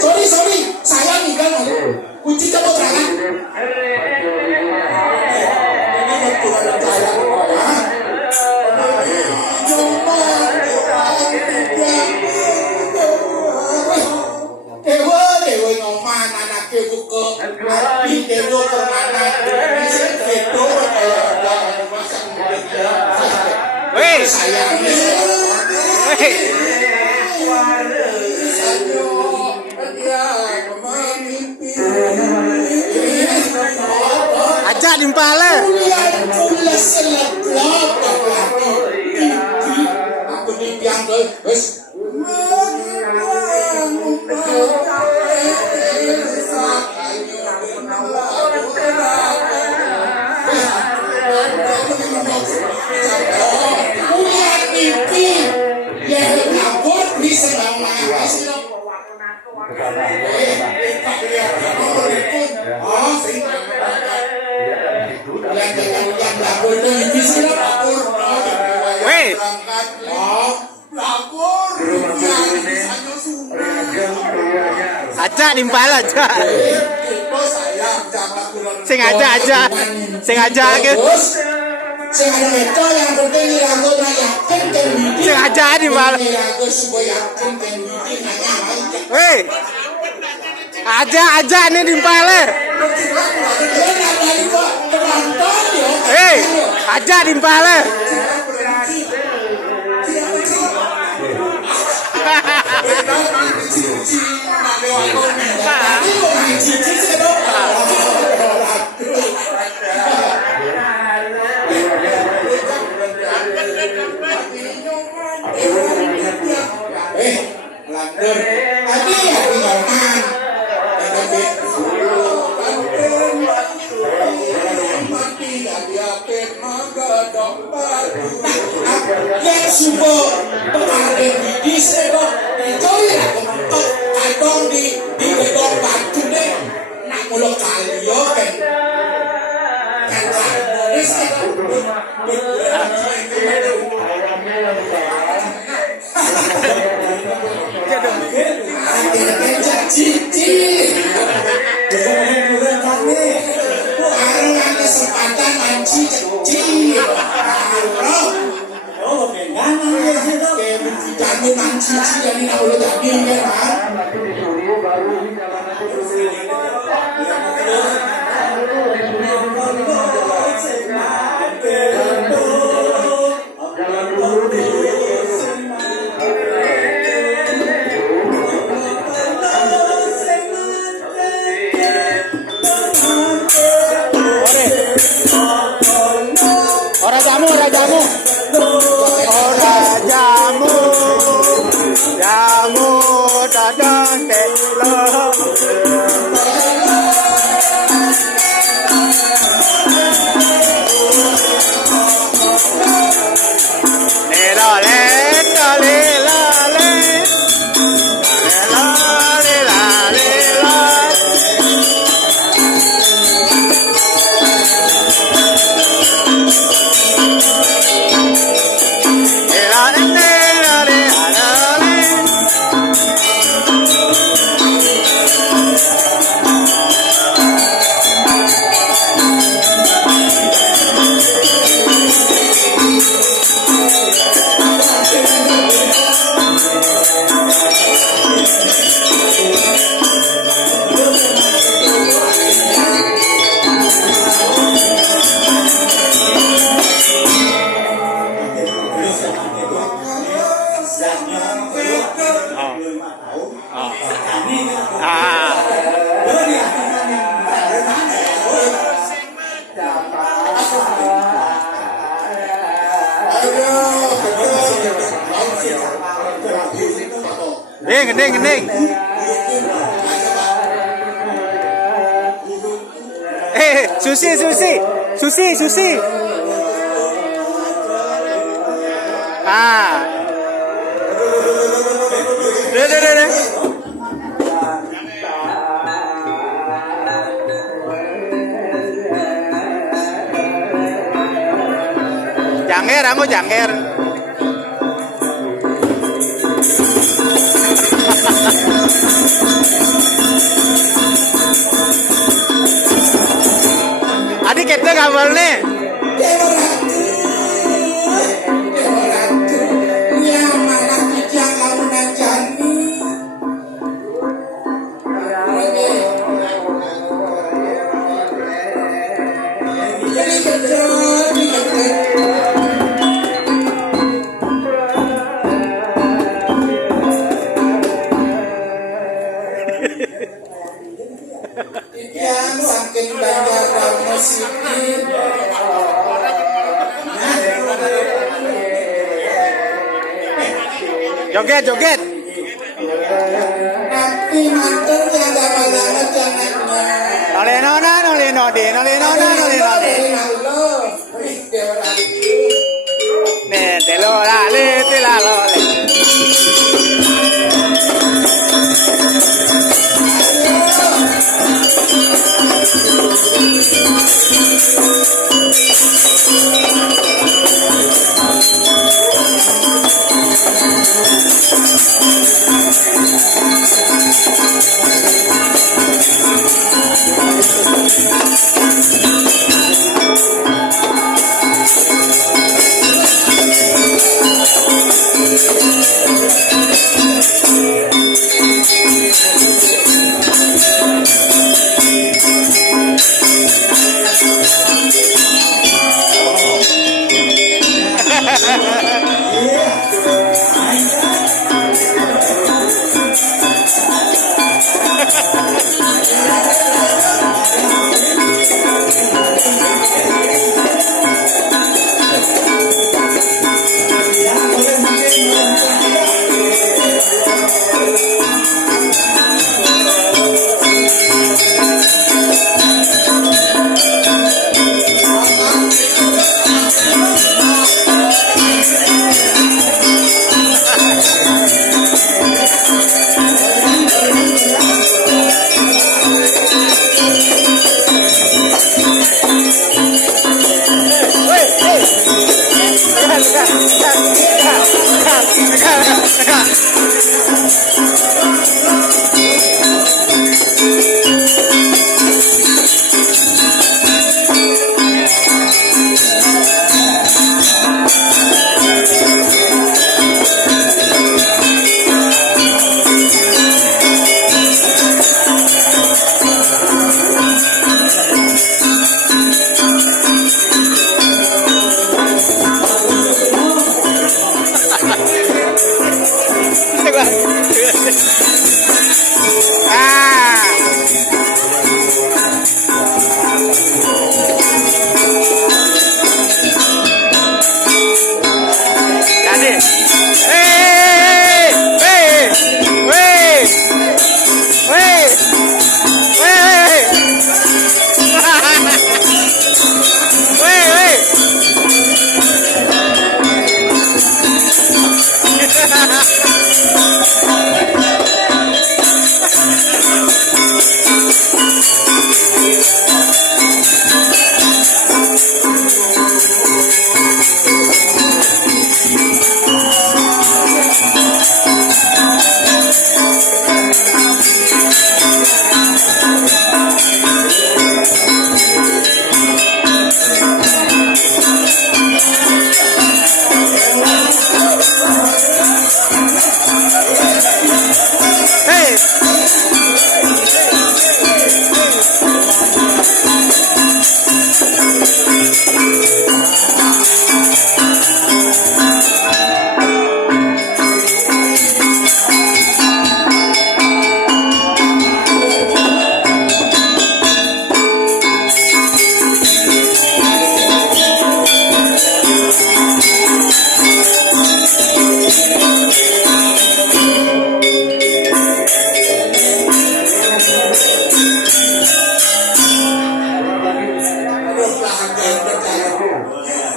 Sorry, saya nih kan kunci coba jangan. Dewa ngoman anaknya buka tapi dewa kemana bisa veto Weh, sayangnya ajak dimpale. aku dibiang tuh wes Weh, ajak dimpale aja. Sing aja. Sing aja ke. Sing ada itu yang penting aku yakin dan bidi. Sing aja dimpale. Aku supaya yakin dan bidi nanya aja. Weh, aja nih dimpale. Hei, aja dimpale. Subo pengadil di sego itu ya kementok kadang di gedong batu deh nak mulut kalio kan kesempatan manci kecil kami manci jadi nak boleh jadi kan Ora jamu. Jamu dadang telo. Gening. Susi. Ah. Deh. jangger, aku jangger. Adik kita kabar nih. Dewa Ratu, Dewa Ratu, nyamalah kijang launan jani. Jadi kejut, yang saking banyak musikin. Joget, joget. Nanti manturnya gak banget jangannya. Nolenona, nolenode, nolenona, nolenode. Halo, Dewa Ratu. Nih, telo lale, telalole.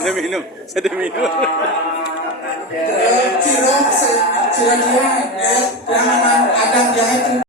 Saya minum, saya minum. Cilok, cilok, cilok, jangan ada jahat.